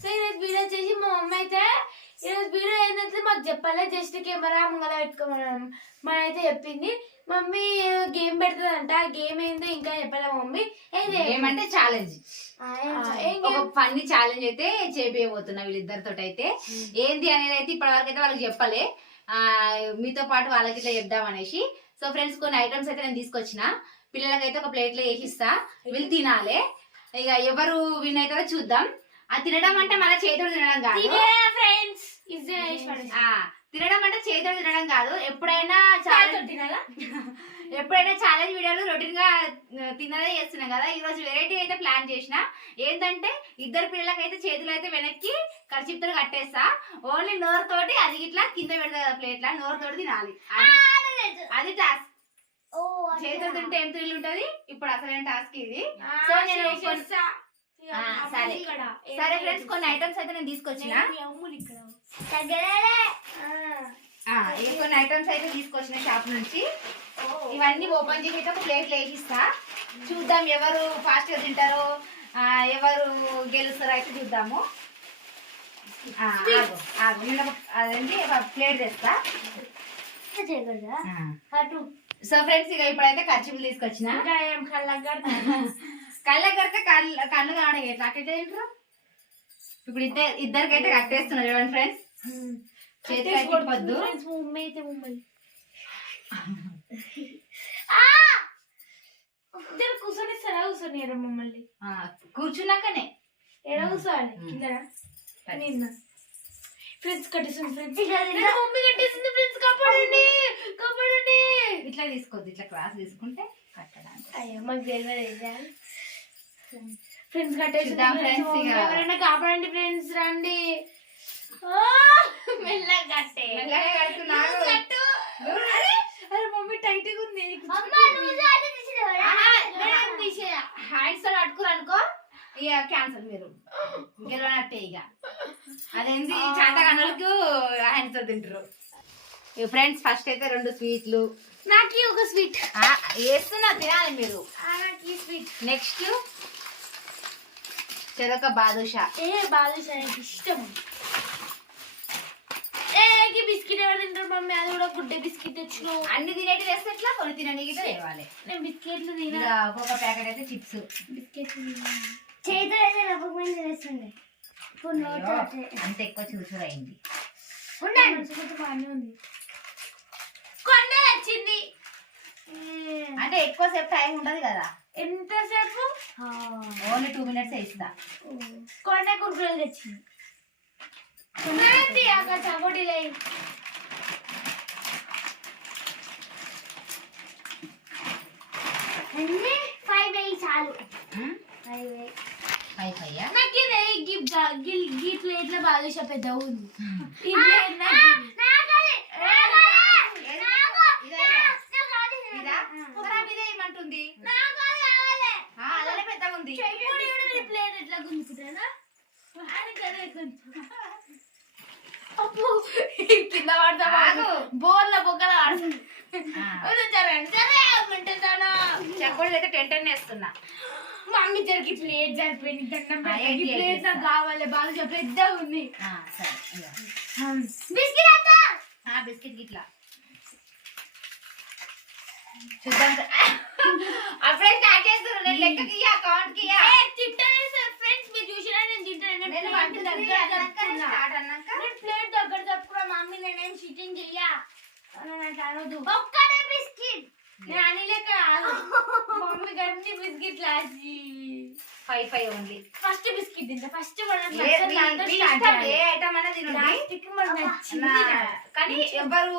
So ఈరోజు video చేసి మా మమ్మీ అయితే ఈరోజు వీడియో ఏంటంటే మాకు చెప్పాలి, జస్ట్ కెమెరా ముంగల పెట్టుకోమని మన అయితే చెప్పింది. మమ్మీ గేమ్ పెడుతుందంట, గేమ్ ఏందో ఇంకా చెప్పాలి మమ్మీ. ఏమంటే ఛాలెంజ్, ఒక ఫన్నీ ఛాలెంజ్ అయితే చేపియబోతున్నా వీళ్ళిద్దరితో అయితే. ఏంది అనేది అయితే ఇప్పటి వరకు అయితే వాళ్ళకి చెప్పలే, మీతో పాటు వాళ్ళకి ఇట్లా చెప్దాం అనేసి. సో ఫ్రెండ్స్, కొన్ని ఐటమ్స్ అయితే నేను తీసుకొచ్చిన, పిల్లలకైతే ఒక ప్లేట్ లో వేసిస్తా, వీళ్ళు తినాలి. ఇక ఎవరు విన్ అవుతారో చూద్దాం. ఆ తినడం అంటే మన చేతులు తినడం కాదు ఫ్రెండ్స్, తినడం అంటే చేతులు తినడం కాదు. ఎప్పుడైనా ఛాలెంజ్ వీడియోలు రొటీన్ గా తినదే చేస్తున్నాం కదా. ఈ రోజు వెరైటీ అయితే ప్లాన్ చేసిన. ఏంటంటే ఇద్దరు పిల్లలకైతే చేతులు అయితే వెనక్కి కర్చిప్తో కట్టేస్తా, ఓన్లీ నోరు తోటి అది ఇట్లా కింద పెడతా కదా ప్లేట్లా, నోరు తోటి తినాలి. అది టాస్క్. చేతులు తింటే ఏం థ్రిల్ ఉంటది. ఇప్పుడు అసలైన టాస్క్ ఇది. సో నేను సరే ఫ్రెండ్స్, కొన్ని ఐటమ్స్ అయితే నేను తీసుకొచ్చిన, కొన్ని ఐటమ్స్ అయితే తీసుకొచ్చిన షాప్ నుంచి. ఇవన్నీ ఓపెన్ చేసి అయితే ఒక ప్లేట్ వేసిస్తా. చూద్దాం ఎవరు ఫాస్ట్ గా తింటారో, ఎవరు గెలుస్తారో అయితే చూద్దాము. అదేంటి ప్లేట్ తెస్తా. సో ఫ్రెండ్స్, ఇక ఇప్పుడైతే ఖర్చులు తీసుకొచ్చిన. కళ్ళకి కడితే కళ్ళు కావడం ఎట్లా అట్టే తింటారు. ఇప్పుడు ఇద్దరికైతే కట్టేస్తున్నారు చూడండి ఫ్రెండ్స్. చేతి పొద్దు కూర్చొనిస్తారా? కూర్చొని మమ్మల్ని కూర్చున్నాకనే ఎడ కూర్చోవాలి? కింద ఫ్రెండ్స్ కట్టేస్తుంది. ఫ్రెండ్స్ మమ్మీ కట్టేసింది. ఫ్రెండ్స్ కాపాడండి, కాపాడండి. ఇట్లా తీసుకోవద్దు, ఇట్లా క్లాస్ తీసుకుంటే కట్టడానికి. అయ్యో మాకు తెలియదు. ఫ్రెండ్స్ కట్టేసింది. ఎవరైనా కాపాడండి ఫ్రెండ్స్, రండి. మెల్లగా కట్టే. అరే మమ్మీ టైట్ గా ఉంది. హ్యాండ్స్ తో అట్టుకురు అనుకో, ఇక క్యాన్సల్, మీరు గెలవనట్టే. ఇక అదేంటి చాలా గంటలకు హ్యాండ్స్ తో తింటారు. ఫ్రెండ్స్, ఫస్ట్ అయితే 2 స్వీట్లు. నాకు ఒక స్వీట్ వేస్తున్నా, తినాలి మీరు. స్వీట్. నెక్స్ట్ చెరొక బాదుషా. బాదుషా నాకు ఇష్టం. బిస్కెట్ ఎవరు తింటారు మమ్మీ? అది కూడా గుడ్డే బిస్కెట్ తెచ్చిన. అన్ని తినేటి తెస్తే ఎట్లా, కొన్ని తినడానికి తేవాలి. నేను బిస్కెట్లు తిన. ఒక్కొక్క ప్యాకెట్ అయితే చిప్స్. బిస్కెట్లు చేతులు అయితే రవ్వకుంది. అంత ఎక్కువ చూసుడు అయింది. బాగానే ఉంది. కొండ వచ్చింది అంటే ఎక్కువసేపు టైం ఉండదు కదా. ఎంతసేపు? ఓన్లీ 2 మినిట్స్ ఇస్తా. కొండ కుర్కులు తెచ్చింది. చకోటి లై 5 చాలు. 5 నాకు గీ ప్లేట్ల బాదుషా పెద్ద ఉంది. ఏమంటుంది? పెద్దగా ఉంది. ప్లేట్ ఎట్లా గుంజుకుంటారా? కింద పడతా, బోర్ల బొక్కల చక్కటి అయితే 10 వేస్తున్నా. మమ్మీ జరిగి ప్లేట్ సరిపోయింది. ప్లేట్ నాకు కావాలి, బాగా పెద్ద ఉంది. బిస్కెట్ గిట్లా చూద్దాం. అప్పుడే స్టార్ట్ చేస్తారు. నేను లెక్కకి అకౌంట్ కి ఫ్రెండ్స్ మీరు చూసినా నేను తింటాను. ప్లేట్ దగ్గర చెప్పుకున్నా మమ్మీ, నేనేం చీటింగ్ చెయ్యా అనొద్దు. ఒక్కడే బిస్కెట్ నేను అని లెక్క మమ్మీ గన్ని బిస్కెట్ లాసి 5 ఓన్లీ. ఫస్ట్ బిస్కెట్ తింటా. ఫస్ట్ కానీ ఎవరు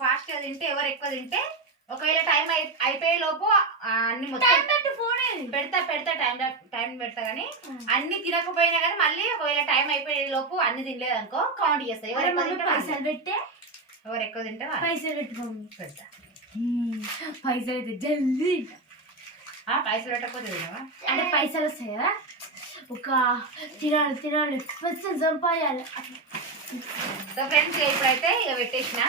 ఫాస్ట్ గా తింటే, ఎవరు ఎక్కువ తింటే, ఒకవేళ టైం అయిపోయే లోపు అన్ని మొత్తం పెడతా టైం పెడతా. కానీ అన్ని తినకపోయినా కానీ మళ్ళీ ఒకవేళ టైం అయిపోయే లోపు అన్ని తినలేదు అనుకో, కౌంట్ చేస్తాయి. ఎవరు ఎక్కువ తింటే పైసలు పెట్టుకోండి. పెడతా. పైసలు అయితే జల్దీ పైసలు పెట్టకపోతే అంటే పైసలు వస్తాయి కదా, ఒక తినాలి పైసలు సంపాయాలి. సో ఫ్రెండ్స్, ఇప్పుడైతే ఇక పెట్టేసిన.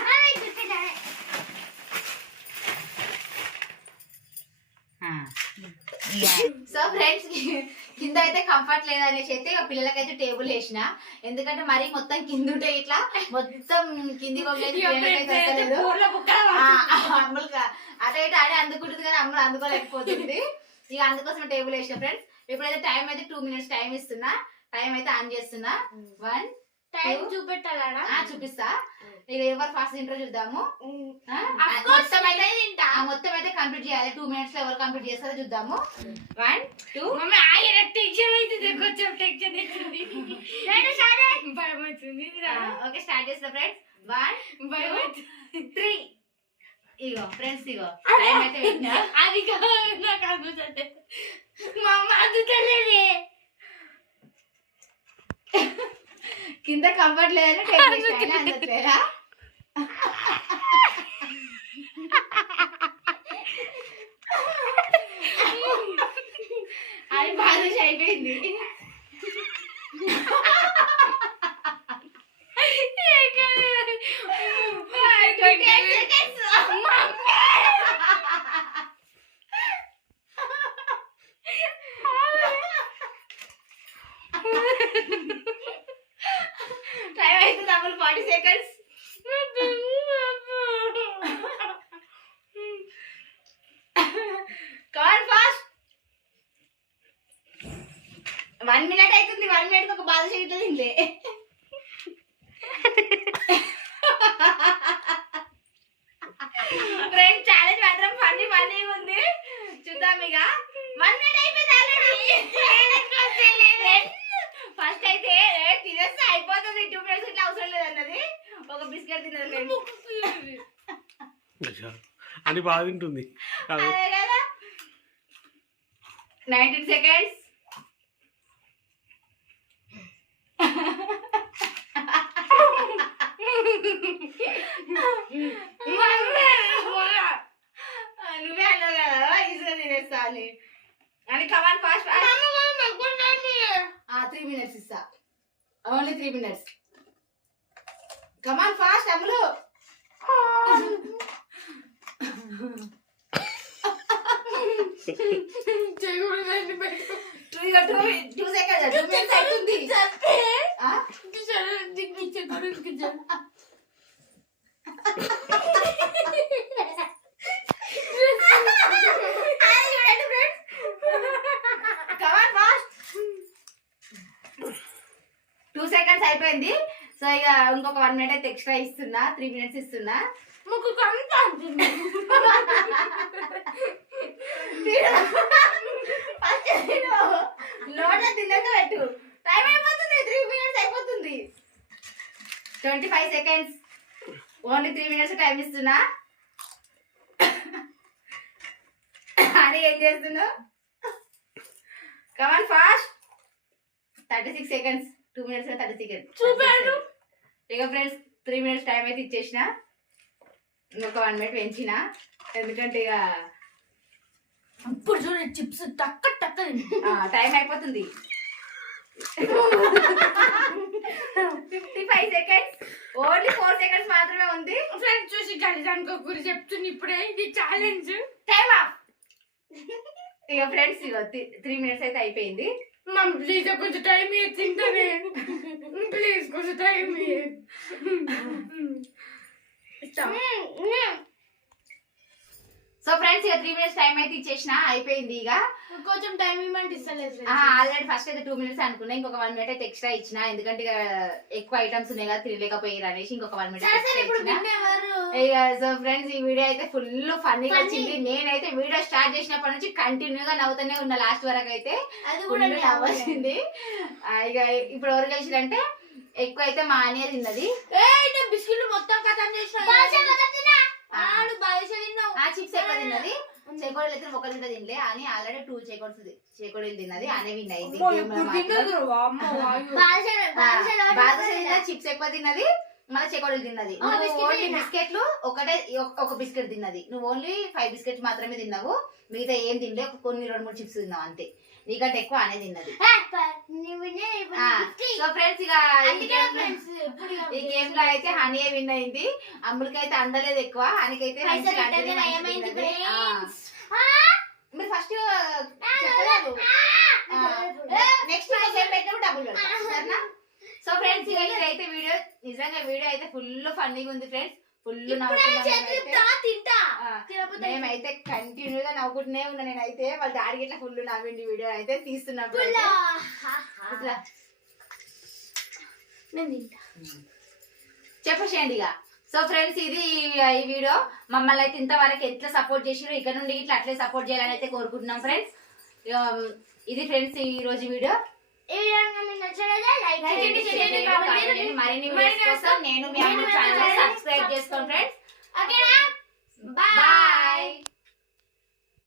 సో ఫ్రెండ్స్ కింద అయితే కంఫర్ట్ లేదనేసి అయితే పిల్లలకైతే టేబుల్ వేసిన, ఎందుకంటే మరీ మొత్తం కింద ఉంటే ఇట్లా మొత్తం కింది అమ్ములుగా అటు ఇటు ఆడే అందుకుంటుంది కానీ అమ్ములు అందుకోలేకపోతుంది. ఇక అందుకోసం టేబుల్ వేసిన ఫ్రెండ్స్. ఇప్పుడైతే టైం అయితే 2 minutes టైం ఇస్తున్నా. టైం అయితే ఆన్ చేస్తున్నా. 1 టైం చూపెట్టాలా? చూపిస్తా. ఇక ఎవరు ఫాస్ట్ ఇంట్రో చూద్దాము. మొత్తం అయితే కంప్లీట్ చేయాలి. 2 minutes లో ఎవరు కంప్లీట్ చేస్తారో చూద్దాము. 1 2 ఓకే స్టార్ట్ చేస్తా ఫ్రెండ్స్. 1 2 3 ఇగో ఫ్రెండ్స్ ఇగో టైం అయితే పెట్టినా. అది మా అమ్మ అందుతలేదే. కింద కంఫర్ట్ లేదని టేబుల్ అందట్లేదా? అది బాధ అయిపోయింది. టైం అయితే 40 seconds. Call fast. 1 minute అవుతుంది. 1 minute ఒక బాధ చేయట్లేదు ఇంట్లో. ఫ్రెండ్స్ ఛాలెంజ్ మాత్రం ఫన్నీ ఉంది. చూద్దాం ఇక. 1 minute అయిపోయింది ఆల్రెడీ. ఫస్ట్ అయితే తినేస్తే అయిపోతుంది. 2 minutes ఇట్లా అవసరం లేదు అన్నది. ఒక బిస్కెట్ తిన్నది అని బాగా తింటుంది. అదే కదా. 19 seconds. నువ్వే అన్నావు కదా ఈజీగా తినేస్తాను అని. Come on fast. 3 minutes ఇస్తా. Only 3 minutes. కమాన్ ఫాస్ట్ అమ్ములు. 2 seconds. 2 minutes అవుతుంది. Come on fast. 2 seconds అయిపోయింది. సో ఇక ఇంకొక 1 minute అయితే ఎక్స్ట్రా ఇస్తున్నా. 3 minutes ఇస్తున్నా. నోట్లో తిన్నాక పెట్టు. టైం అయిపోతుంది. 3 minutes అయిపోతుంది. 25 seconds. ఓన్లీ 3 minutes టైం ఇస్తున్నా. అని ఏం చేస్తున్నావు? Come on fast. 36 seconds. 2 minutes 30 seconds చూపాను. ఇక ఫ్రెండ్స్ 3 minutes టైం అయితే ఇచ్చేసిన. ఇంకొక 1 minute పెంచిన, ఎందుకంటే ఇక ఇప్పుడు చూడండి చిప్స్ టక్క టక్క టైం అయిపోతుంది. 55 seconds. ఓన్లీ 4 seconds మాత్రమే ఉంది. ఫ్రెండ్స్ చూసి కలిసి అనుకోకూరి చెప్తుంది ఇప్పుడే. ఇది ఛాలెంజ్. Time of. ఇక ఫ్రెండ్స్ ఇక 3 minutes అయితే అయిపోయింది. మమ్మీ ప్లీజ్ కొంచెం టైం తింటానే. ప్లీజ్ కొంచెం టైం సో ఫ్రెండ్స్ ఇక 3 minutes టైం అయితే ఇచ్చేసిన. అయిపోయింది. ఇక కొంచెం టైం ఇవ్వమంటే ఇస్తలేదు. ఆల్రెడీ ఫస్ట్ అయితే 2 minutes అనుకున్నా. ఇంకొక 1 minute అయితే ఎక్స్ట్రా ఇచ్చిన, ఎందుకంటే ఇక ఎక్కువ ఐటమ్స్ ఉన్నాయి కదా తినలేకపోయారు అనేసి ఇంకొక 1 minute ఇక. సో ఫ్రెండ్స్ ఈ వీడియో అయితే ఫుల్ ఫన్నీగా వచ్చింది. నేనైతే వీడియో స్టార్ట్ చేసినప్పటి నుంచి కంటిన్యూగా నవ్వుతూనే ఉన్నా. లాస్ట్ వరకు అయితే నవ్వొచ్చింది. ఇక ఇప్పుడు ఎవరు గెలిచిరంటే ఎక్కువ అయితే మా అనియ తిన్నది. బిస్కెట్ మొత్తం కథం చేసిన. చిప్స్ ఎక్కువ తిన్నది. చేకోడీలు అయితే ఒకరి తింటే తినలే అని ఆల్రెడీ 2 చేకోడీలు తిన్నది. అనే విన్ అయింది. చిప్స్ ఎక్కువ తిన్నది, మళ్ళీ చేకోడీలు తిన్నది. ఓన్లీ బిస్కెట్లు ఒక బిస్కెట్ తిన్నది. నువ్వు ఓన్లీ 5 బిస్కెట్స్ మాత్రమే తిన్నావు. మిగతా ఏం తినలే. కొన్ని 2-3 చిప్స్ తిన్నావు అంతే. నీకంటే ఎక్కువ అనే తిన్నది. సో ఫ్రెండ్స్ ఇక ఈ గేమ్ లో అయితే హనీ విన్ అయింది. అమ్ములకైతే అందలేదు ఎక్కువ. హనీకైతే మీరు ఫస్ట్ డబ్బులు పెడతా సరేనా? సో ఫ్రెండ్స్ ఇదైతే వీడియో నిజంగా వీడియో అయితే ఫుల్ ఫన్నీగా ఉంది ఫ్రెండ్స్. ఫుల్ మేమైతే కంటిన్యూగా నవ్వుకుంటూనే ఉన్నా. నేనైతే వాళ్ళ డాడీకి ఇట్లా ఫుల్ నవ్విండి వీడియో అయితే తీస్తున్నప్పుడు చెప్పేసేయండి ఇక. సో ఫ్రెండ్స్ ఇది ఈ వీడియో మమ్మల్ని అయితే ఇంతవరకు ఎట్లా సపోర్ట్ చేసిరో ఇక్కడ నుండి ఇట్లా అట్లే సపోర్ట్ చేయాలని అయితే కోరుకుంటున్నాం ఫ్రెండ్స్. ఇది ఫ్రెండ్స్ ఈ రోజు వీడియో. మరిన్ని వీడియోస్ కోసం నేను మీ అమ్మ ఛానల్ సబ్స్క్రైబ్ చేసుకోండి ఫ్రెండ్స్. ఓకేనా? బాయ్.